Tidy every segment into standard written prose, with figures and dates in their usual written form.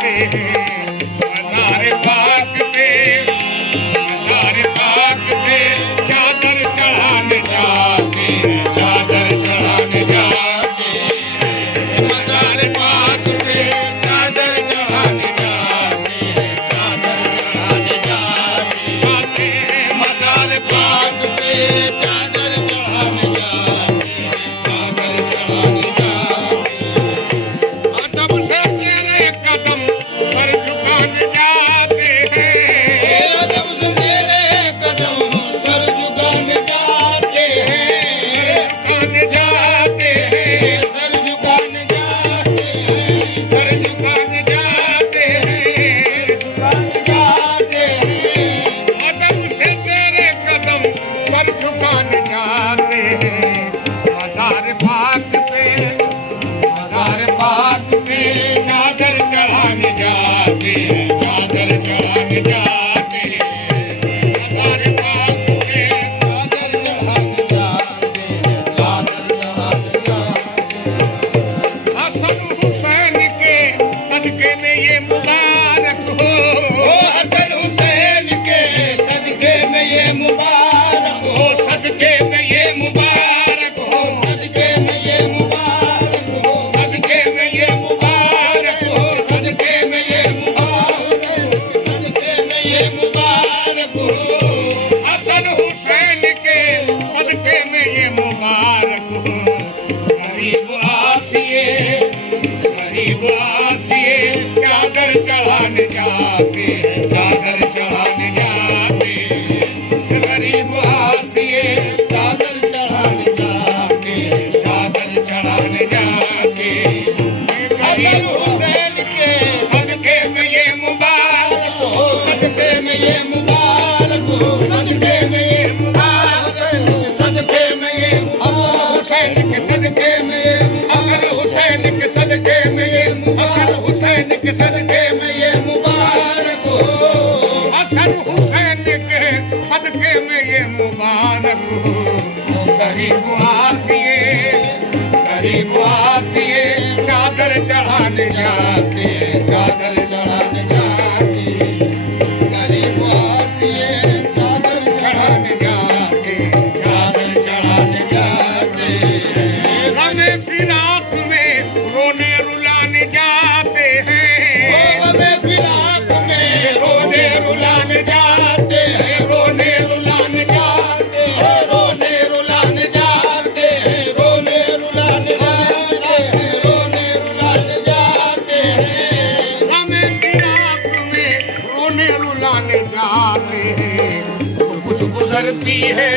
जाते हैं मज़ार पाक पे, मज़ार पाक पे चादर चढ़ाने जाते हैं, चादर चढ़ाने जाते हैं मज़ार पाक पे, चादर चढ़ाने जाते हैं, चादर चढ़ाने जाते हैं मज़ार पाक पे, चादर चढ़ाने जाते हैं, चादर चढ़ाने जाते हैं अदब से ज़ेरे कदम सर झुकाने जाते हैं, अदब से ज़ेरे कदम सर झुकाने जाते हैं, झुकाने जाते हैं, सर झुकाने जाते हैं, सर झुकाने जाते हैं, झुकाने जाते हैं अदब से ज़ेरे कदम सर झुकाने जाते हैं मज़ार पाक पे, मज़ार पाक पे चादर चढ़ाने जाते हैं, चादर चढ़ाने जाते हैं मज़ार पाक पे, चादर चढ़ाने जाते हैं, चादर चढ़ाने जाते हैं हसन हुसैन के सदके में ये मुबारक हो, हसन हुसैन के सदके में ये मुबारक हो, सदके में ये मुबारक हो, सदके में ये मुबारक हो, सदके में ये मुबारक हो, सदके में ये मुबारक, सदके में ये मुबारक हो हसन हुसैन के सदके में ये मुबारक हो गरीब आसिए, गरीब आसिए चादर चढ़ाने जाते हैं, चादर चढ़ाने जाते हैं गरीब आसिए चादर चढ़ाने जाते हैं, चादर चढ़ाने जाते हैं गरीब हुसैन के सदके में ये मुबारक हो, सदके में ये मुबारक हो, सदके में ये मुबारक हो, सदके में ये हुसैन के सदके में ये हसन हुसैन के सदके में ये हसन हुसैन के सदके में ये मुबारक हो, हसन हुसैन के सदके में ये मुबारक हो गरीब आसिए, गरीब आसिए चादर चढ़ाने जाते हैं, चादर चढ़ाने जाते हैं गरीब आसिए चादर चढ़ाने जाते हैं, चादर चढ़ाने जाते हैं गमे फिराक में रोने रुलाने जाते हैं, गमे फिराक में रोने रुलाने जाते हैं, रोने रुलाने जाते हैं, रोने रुलाने जाते हैं, रोने रुलाने जाते हैं, रोने रुलाने जाते हैं गमे फिराक में रोने रुलाने जाते हैं कुछ गुजरती है,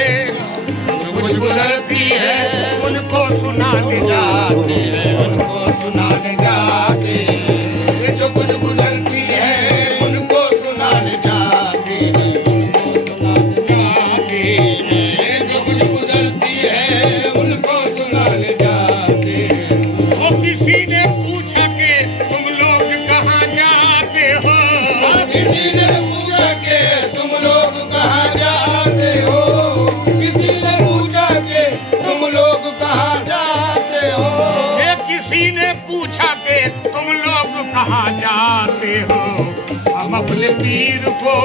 कुछ गुजरती है उनको सुनाने जाते हैं, उनको सुनाने जाते हैं जो कुछ गुजरती है उनको सुनाने जाते हैं, उनको सुनाने जाते हैं जो कुछ गुजरती है उनको सुनाने जाते हैं वो किसी ने पूछा कि तुम लोग कहाँ जाते हो, किसी ने पूछा कि तुम लोग कहाँ जाते हो, किसी ने पूछा कि तुम लोग कहाँ जाते हो, ये किसी ने पूछा कि तुम लोग कहाँ जाते हो हम अपने पीर को,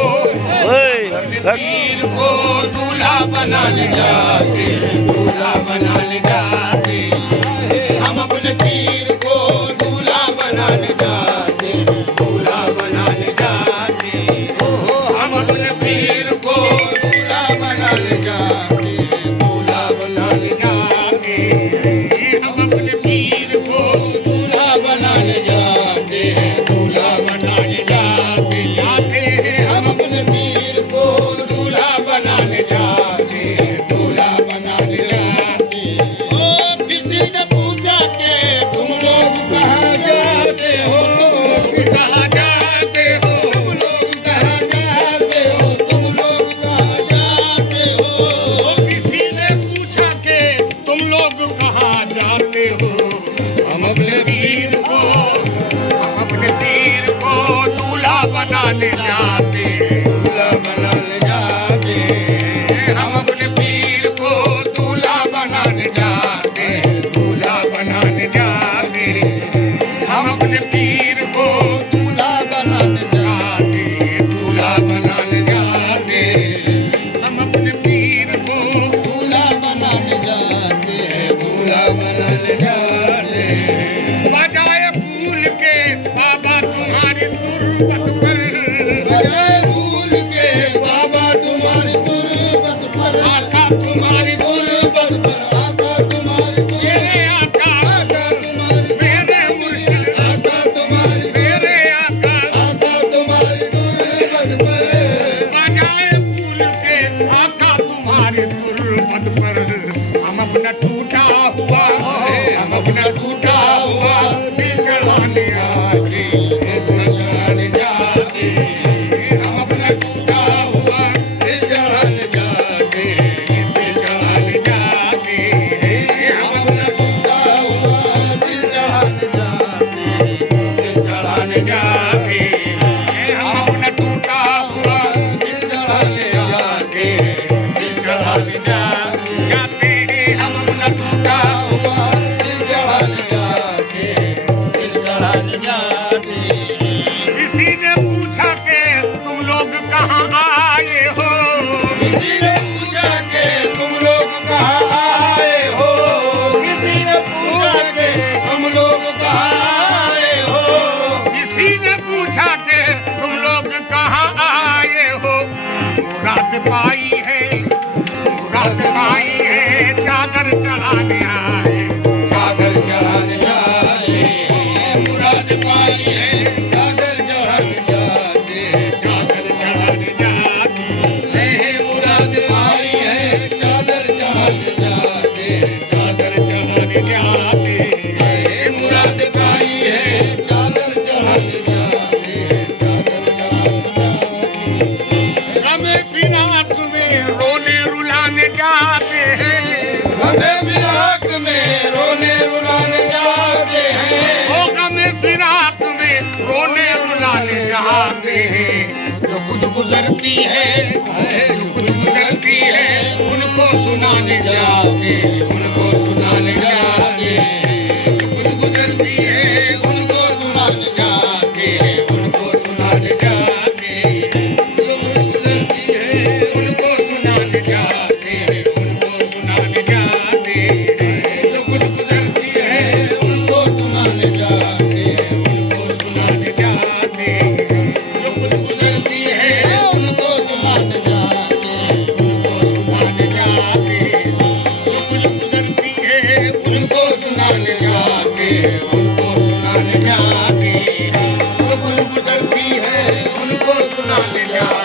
अपने पीर को दूल्हा बनाने जाते हैं, दूल्हा बनाने जाते हैं हम अपने पीर को दूल्हा बनाने जाते हैं, दूल्हा बनाने जाते हैं हम अपने पीर को दूल्हा बनाने जाते हैं, दूल्हा बनाने जाते हैं हम अपने पीर को दूल्हा बनाने जाते हैं, दूल्हा बनाने जाते हैं हम अपने पीर को दूल्हा बनाने जाते हैं, दूल्हा बनाने जाते हैं किसी ने पूछा कि तुम लोग कहाँ जाते हो, तुम लोग कहाँ जाते हो, तुम लोग कहाँ जाते हो, तुम लोग कहाँ जाते हो किसी ने पूछा कि तुम लोग कहाँ जाते हो हम अपने पीर को, हम अपने पीर को दूल्हा बनाने जाते हैं, दूल्हा बनाने जाते हैं हम अपने पीर को दूल्हा बनाने जाते हैं, दूल्हा बनाने जाते हैं हम अपने पीर को दूल्हा जाके हम अपना टूटा हुआ दिल चढ़ाने जाके दिल चढ़ाने जाते हैं हम अपना टूटा हुआ दिल चढ़ाने जाके दिल चढ़ाने जाते। किसी ने पूछा के तुम लोग कहाँ आए हो, किसी ने पूछा के तुम लोग कहाँ आए हो, किसी ने पूछा के तुम लोग कहाँ आए हो, किसी ने पूछा के तुम लोग कहाँ आए हो। मुराद पाई है, मुराद पाई है, चादर चढ़ाने आए, चादर चढ़ाने आए, मुराद पाई है, चादर चढ़ाने जाते, चादर चढ़ाने जाते हैं, मुराद पाई है, चादर चढ़ाने जाते, चादर चढ़ाने जाते हैं, मुराद पाई है, चादर चढ़ाने जाते, चादर चढ़ाने जाते। हमें फिराक में रोने रुलाने जाते हैं, हमें फिराक में रोने रुलाने जाते हैं, ओ हमें फिराक में रोने रुलाने जाते हैं। जो कुछ गुजरती है, जो कुछ गुजरती है, उनको सुनाने जाते, उनको सुनाने जाते, जो कुछ गुजरती है, उनको सुनाने जाते, उनको सुनाने जाते, जो कुछ गुजरती है, उनको सुनाने जाते, उनको सुनाने जाते, जो कुछ गुजरती है, उनको सुनाने जाते, उनको सुनाने जाते, जो कुछ गुजरती है, उनको सुनाने जाते, उनको सुनाने जाते, जो कुछ गुजरती है, उनको सुनाने जाते, उनको सुनाने जाते, जो कुछ गुजरती है, उनको सुनाने जाते।